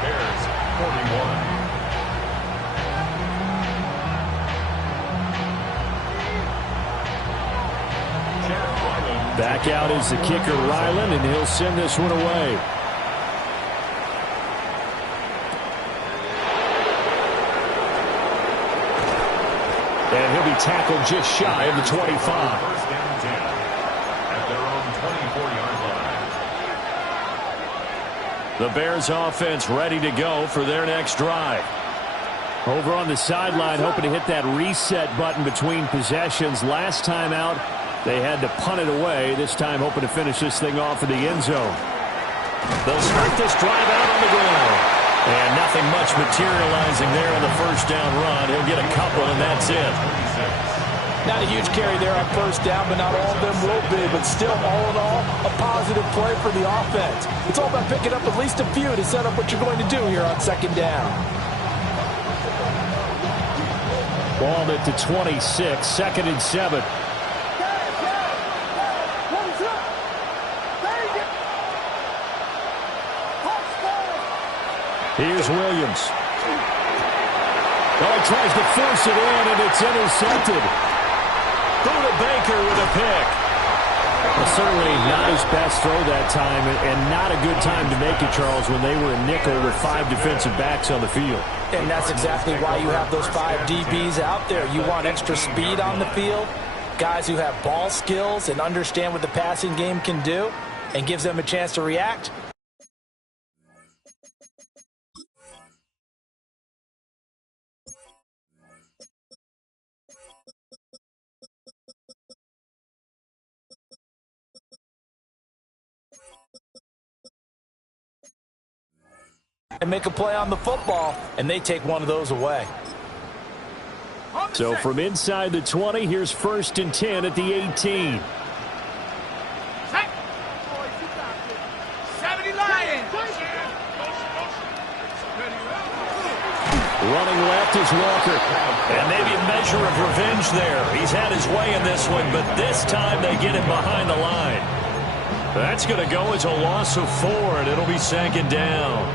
Bears 41. Back out is the kicker, Ryland, and he'll send this one away. And he'll be tackled just shy of the 25. First down 10 at their own 24-yard line. The Bears offense ready to go for their next drive. Over on the sideline, hoping to hit that reset button between possessions. Last time out, they had to punt it away. This time hoping to finish this thing off in the end zone. They'll start this drive out on the ground. And nothing much materializing there on the first down run. He'll get a couple, and that's it. Not a huge carry there on first down, but not all of them will be. But still, all in all, a positive play for the offense. It's all about picking up at least a few to set up what you're going to do here on second down. Ball at the 26, 2nd and 7. Here's Williams. Oh, he tries to force it in, and it's intercepted. Buda Baker with a pick. Well, certainly not his best throw that time, and not a good time to make it, Charles, when they were in nickel with 5 defensive backs on the field. And that's exactly why you have those 5 DBs out there. You want extra speed on the field, guys who have ball skills and understand what the passing game can do, and gives them a chance to react. And make a play on the football, and they take one of those away. So from inside the 20, here's 1st and 10 at the 18. 70 Lions. Running left is Walker. And maybe a measure of revenge there. He's had his way in this one, but this time they get him behind the line. That's going to go as a loss of 4, and it'll be 2nd down.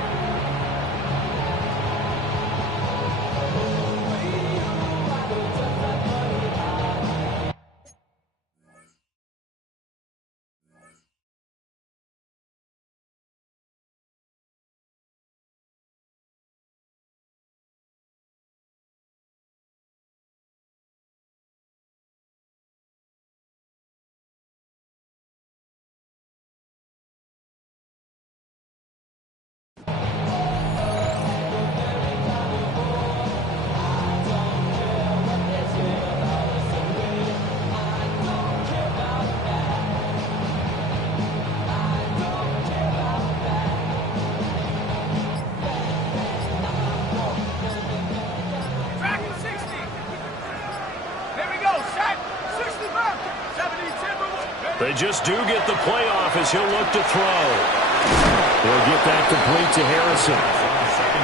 They just do get the playoff as he'll look to throw. He'll get that complete to Harrison.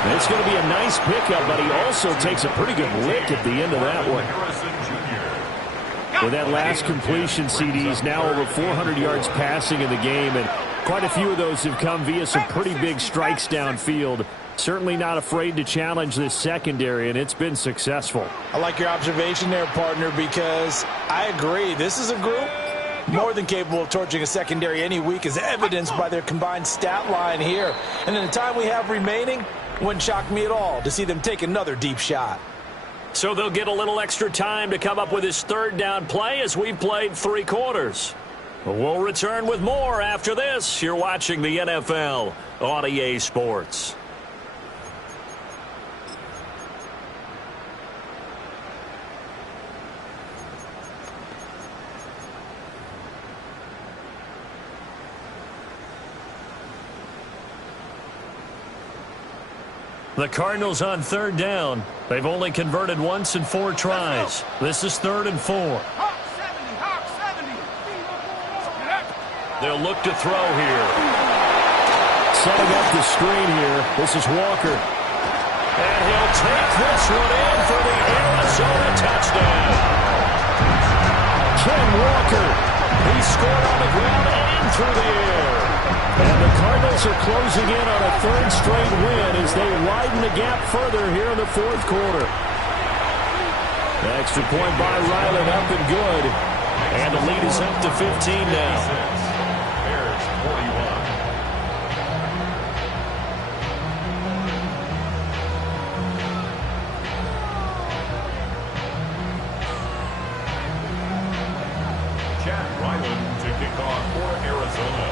And it's going to be a nice pickup, but he also takes a pretty good lick at the end of that one. With that last completion, CD's now over 400 yards passing in the game, and quite a few of those have come via some pretty big strikes downfield. Certainly not afraid to challenge this secondary, and it's been successful. I like your observation there, partner, because I agree. This is a group more than capable of torching a secondary any week, as evidenced by their combined stat line here. And in the time we have remaining, wouldn't shock me at all to see them take another deep shot. So they'll get a little extra time to come up with his 3rd down play as we've played 3 quarters. We'll return with more after this. You're watching the NFL on EA Sports. The Cardinals on third down. They've only converted once in 4 tries. This is 3rd and 4. Hawk 70. They'll look to throw here. Setting up the screen here. This is Walker. And he'll take this one in for the Arizona touchdown. Ken Walker. He scored on the ground and through the air. And the Cardinals are closing in on a 3rd straight win as they widen the gap further here in the 4th quarter. The extra point by Ryland up and good. And the lead is up to 15 now. Bears 41. Chad Ryland to kick off for Arizona.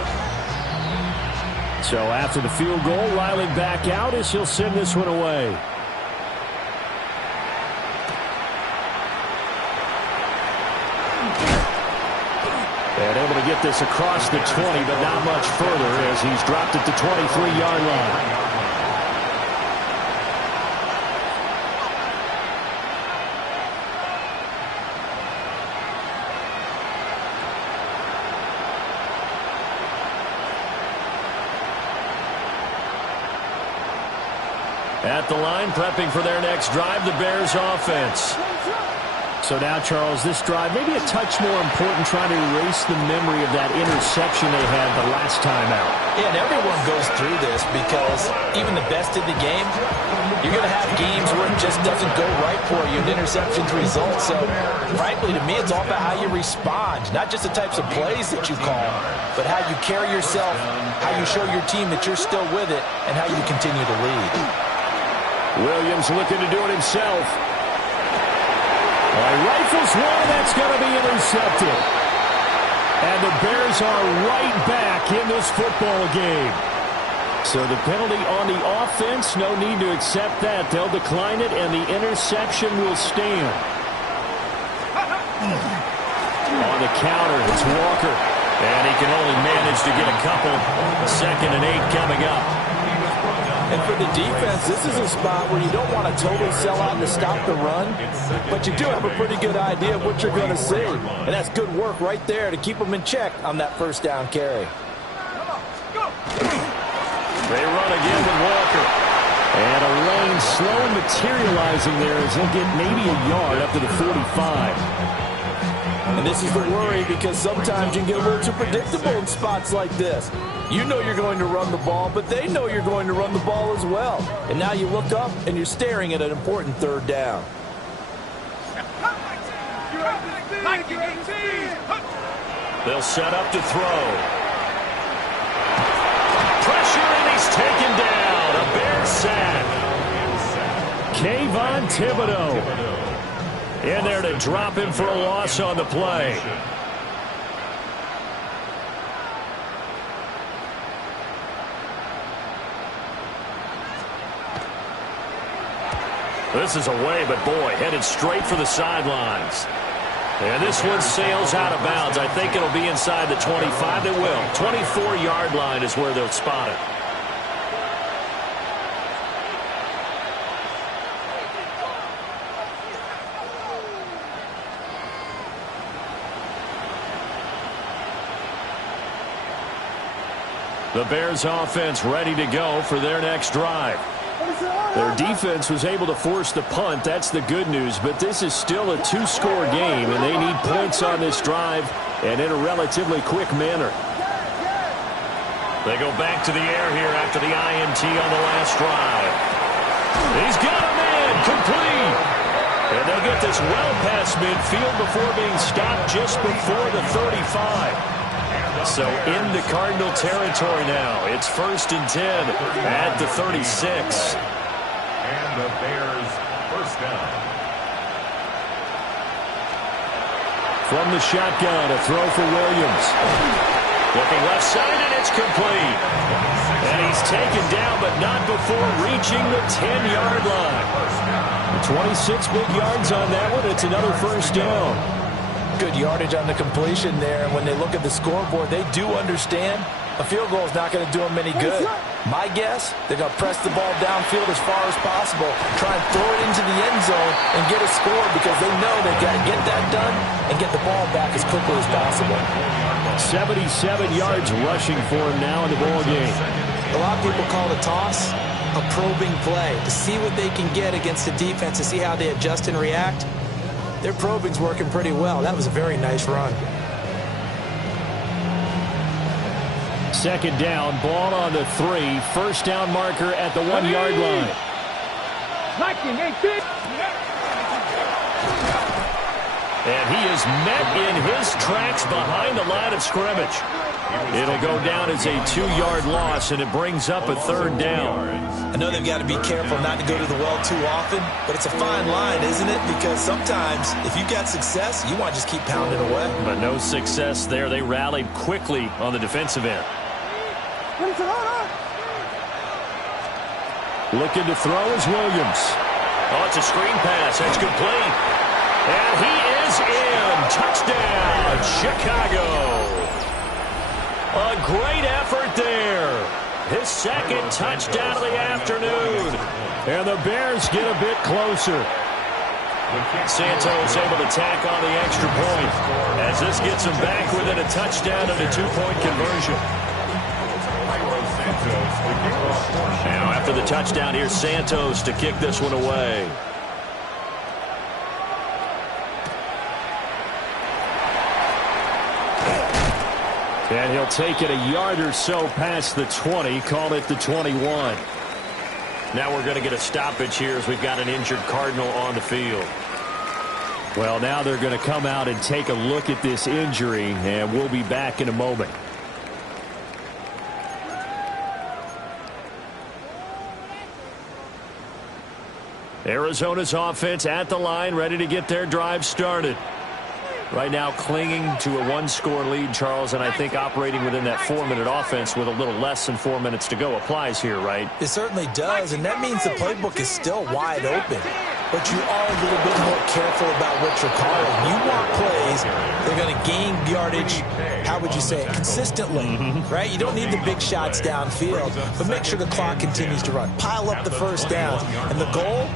So after the field goal, Riley back out as he'll send this one away. And able to get this across the 20, but not much further as he's dropped at the 23-yard line. At the line, prepping for their next drive, the Bears offense. So now, Charles, this drive maybe a touch more important, trying to erase the memory of that interception they had the last time out. Yeah, and everyone goes through this because even the best in the game, you're going to have games where it just doesn't go right for you and interceptions result. So, frankly, to me, it's all about how you respond, not just the types of plays that you call, but how you carry yourself, how you show your team that you're still with it, and how you continue to lead. Williams looking to do it himself. Rifles one, that's going to be intercepted. And the Bears are right back in this football game. So the penalty on the offense, no need to accept that. They'll decline it, and the interception will stand. On the counter, it's Walker. And he can only manage to get a couple. 2nd and 8 coming up. And for the defense, this is a spot where you don't want to totally sell out to stop the run, but you do have a pretty good idea of what you're going to see. And that's good work right there to keep them in check on that 1st down carry. They run again with Walker. And a lane slow materializing there as he'll get maybe a yard up to the 45. And this is the worry because sometimes you can get a little too predictable in spots like this. You know you're going to run the ball, but they know you're going to run the ball as well. And now you look up and you're staring at an important 3rd down. They'll set up to throw. Pressure, and he's taken down. A Bears sack. Kayvon Thibodeau in there to drop him for a loss on the play. This is away, but boy, headed straight for the sidelines. And this one sails out of bounds. I think it'll be inside the 25. It will. 24-yard line is where they'll spot it. The Bears offense ready to go for their next drive. Their defense was able to force the punt. That's the good news. But this is still a 2-score game, and they need points on this drive and in a relatively quick manner. They go back to the air here after the INT on the last drive. He's got a man complete. And they'll get this well past midfield before being stopped just before the 35. So into Cardinal territory now. It's 1st and 10 at the 36. And the Bears 1st down. From the shotgun, a throw for Williams. Looking left side, and it's complete. And he's taken down, but not before reaching the 10-yard line. 26 big yards on that one. It's another 1st down. Good yardage on the completion there. And when they look at the scoreboard, they do understand a field goal is not going to do them any good. My guess, they're going to press the ball downfield as far as possible, try and throw it into the end zone and get a score because they know they've got to get that done and get the ball back as quickly as possible. 77 yards rushing for him now in the ball game. A lot of people call the toss a probing play to see what they can get against the defense, to see how they adjust and react. Their probing's working pretty well. That was a very nice run. Second down, ball on the 3. First down marker at the 1-yard line. And he is met in his tracks behind the line of scrimmage. It'll go down as a 2-yard loss, and it brings up a third down. I know they've got to be careful not to go to the well too often, but it's a fine line, isn't it? Because sometimes if you got success, you want to just keep pounding away. But no success there. They rallied quickly on the defensive end. Looking to throw is Williams. Oh, it's a screen pass. That's complete. And he is in. Touchdown, Chicago. A great effort there. His second touchdown of the afternoon. And the Bears get a bit closer. Santos able to tack on the extra point as this gets him back within a touchdown and a 2-point conversion. Now after the touchdown, here's Santos to kick this one away. And he'll take it a yard or so past the 20, call it the 21. Now we're going to get a stoppage here as we've got an injured Cardinal on the field. Well, now they're going to come out and take a look at this injury, and we'll be back in a moment. Arizona's offense at the line, ready to get their drive started. Right now clinging to a 1-score lead, Charles, and I think operating within that 4-minute offense with a little less than 4 minutes to go applies here, right? It certainly does, and that means the playbook is still wide open. But you are a little bit more careful about what you're calling. You want plays that are going to gain yardage, how would you say it, consistently, right? You don't need the big shots downfield, but make sure the clock continues to run. Pile up the first down, and the goal,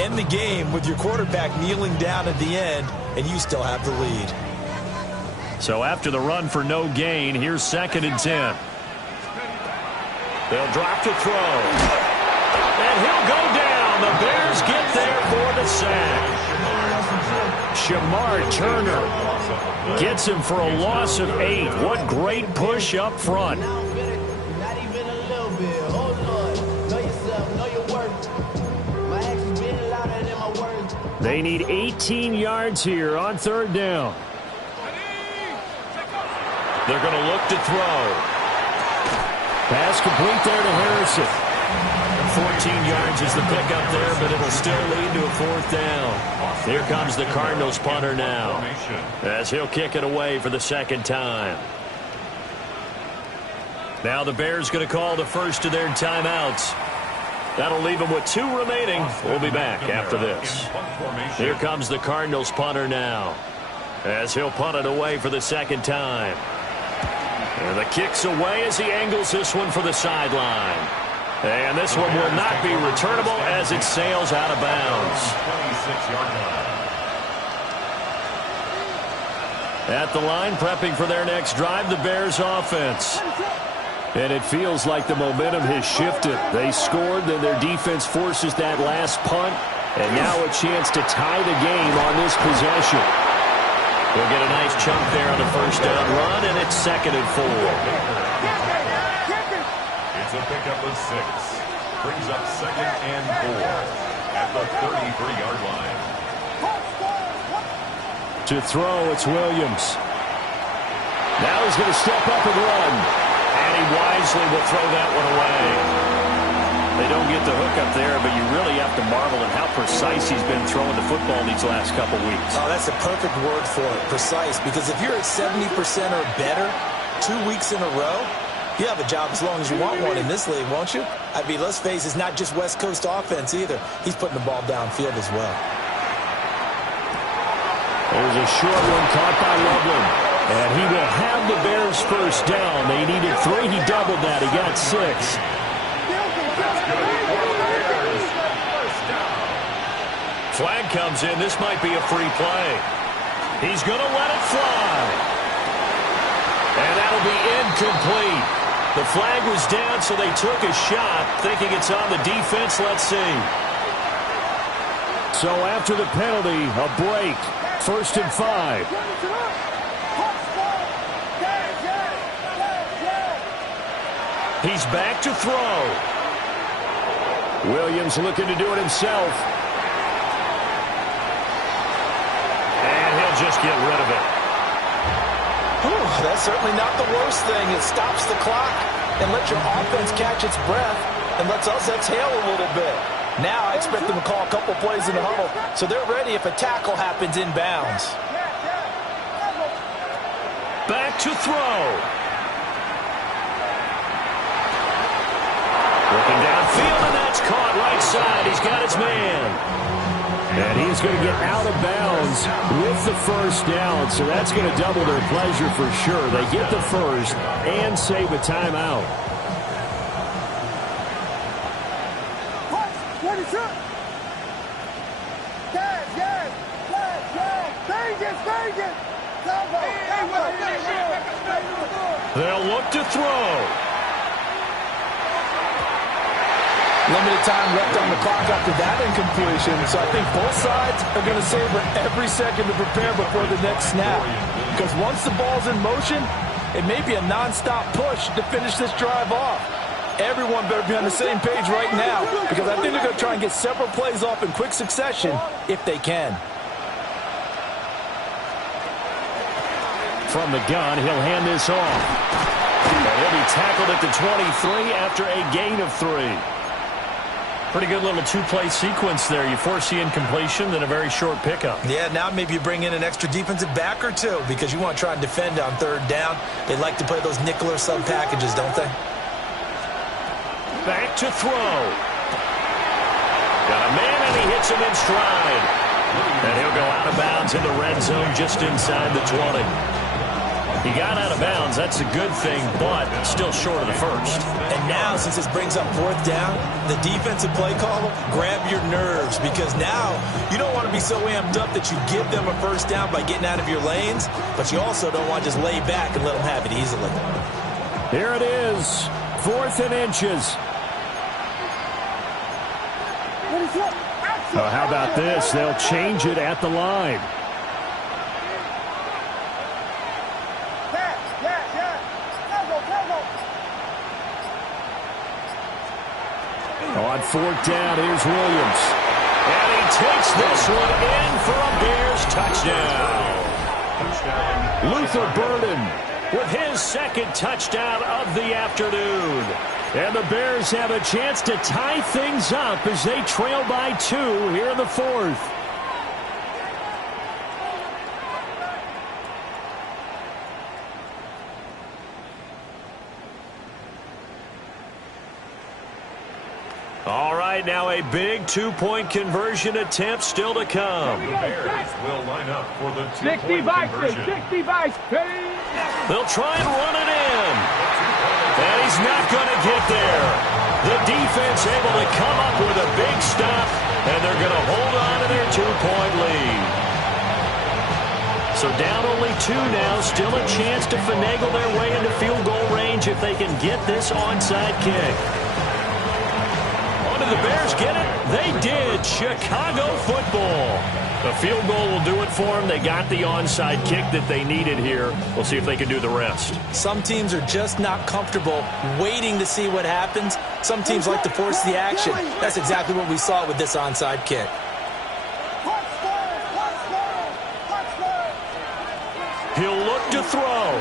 end the game with your quarterback kneeling down at the end, and you still have the lead. So after the run for no gain, here's 2nd and 10. They'll drop to throw. And he'll go down. The Bears get there for the sack. Shamar Turner gets him for a loss of 8. What great push up front. They need 18 yards here on 3rd down. They're going to look to throw. Pass complete there to Harrison. 14 yards is the pickup there, but it'll still lead to a 4th down. Here comes the Cardinals punter now, as he'll kick it away for the 2nd time. Now the Bears going to call the first of their timeouts. That'll leave them with 2 remaining. We'll be back after this. Here comes the Cardinals punter now, as he'll punt it away for the 2nd time. And the kick's away as he angles this one for the sideline. And this one will not be returnable as it sails out of bounds. At the line, prepping for their next drive, the Bears offense. And it feels like the momentum has shifted. They scored, then their defense forces that last punt. And now a chance to tie the game on this possession. We'll get a nice chunk there on the first down run, and it's 2nd and 4. It's a pickup of 6. Brings up 2nd and 4 at the 33-yard line. To throw, it's Williams. Now he's going to step up and run. And he wisely will throw that one away. They don't get the hook up there, but you really have to marvel at how precise he's been throwing the football these last couple weeks. Oh, that's a perfect word for it, precise. Because if you're at 70% or better 2 weeks in a row, you have a job as long as you want one in this league, won't you? I mean, let's face it, it's not just West Coast offense either. He's putting the ball downfield as well. There's a short one caught by Loveland. And he will have the Bears first down. They needed 3. He doubled that. He got 6. Flag comes in. This might be a free play. He's going to let it fly. And that'll be incomplete. The flag was down, so they took a shot, thinking it's on the defense. Let's see. So after the penalty, a break. 1st and 5. He's back to throw. Williams looking to do it himself. And he'll just get rid of it. Whew, that's certainly not the worst thing. It stops the clock and lets your offense catch its breath and lets us exhale a little bit. Now I expect them to call a couple plays in the huddle, so they're ready if a tackle happens inbounds. Back to throw. Looking downfield, and that's caught right side. He's got his man. And he's going to get out of bounds with the first down, so that's going to double their pleasure for sure. They get the first and save a timeout. They'll look to throw. Limited time left on the clock after that incompletion, so I think both sides are going to savor every second to prepare before the next snap. Because once the ball's in motion, it may be a nonstop push to finish this drive off. Everyone better be on the same page right now, because I think they're going to try and get several plays off in quick succession if they can. From the gun, he'll hand this off. And he'll be tackled at the 23 after a gain of 3. Pretty good little two-play sequence there. You force the incompletion, then a very short pickup. Yeah, now maybe you bring in an extra defensive back or two because you want to try and defend on 3rd down. They like to play those nickel or sub packages, don't they? Back to throw. Got a man, and he hits him in stride. And he'll go out of bounds in the red zone just inside the 20. He got out of bounds. That's a good thing, but still short of the first. And now, since this brings up 4th down, the defensive play caller, grab your nerves, because now you don't want to be so amped up that you give them a 1st down by getting out of your lanes, but you also don't want to just lay back and let them have it easily. Here it is, 4th and inches. Oh, how about this? They'll change it at the line. On 4th down, here's Williams. And he takes this one in for a Bears touchdown. Luther Burden with his 2nd touchdown of the afternoon. And the Bears have a chance to tie things up as they trail by 2 here in the 4th. All right, now a big 2-point conversion attempt still to come. The Bears will line up for the 2-point conversion. 60 bikes, They'll try and run it in. And he's not going to get there. The defense able to come up with a big stop, and they're going to hold on to their 2-point lead. So down only 2 now, still a chance to finagle their way into field goal range if they can get this onside kick. Did the Bears get it? They did. Chicago football. The field goal will do it for them. They got the onside kick that they needed here. We'll see if they can do the rest. Some teams are just not comfortable waiting to see what happens. Some teams like to force the action. That's exactly what we saw with this onside kick. He'll look to throw.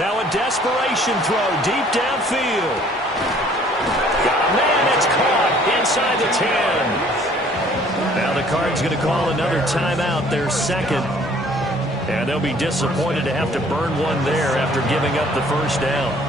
Now a desperation throw deep downfield. Got a man, it's caught inside the 10. Now the Cards going to call another timeout, their 2nd. And they'll be disappointed to have to burn one there after giving up the 1st down.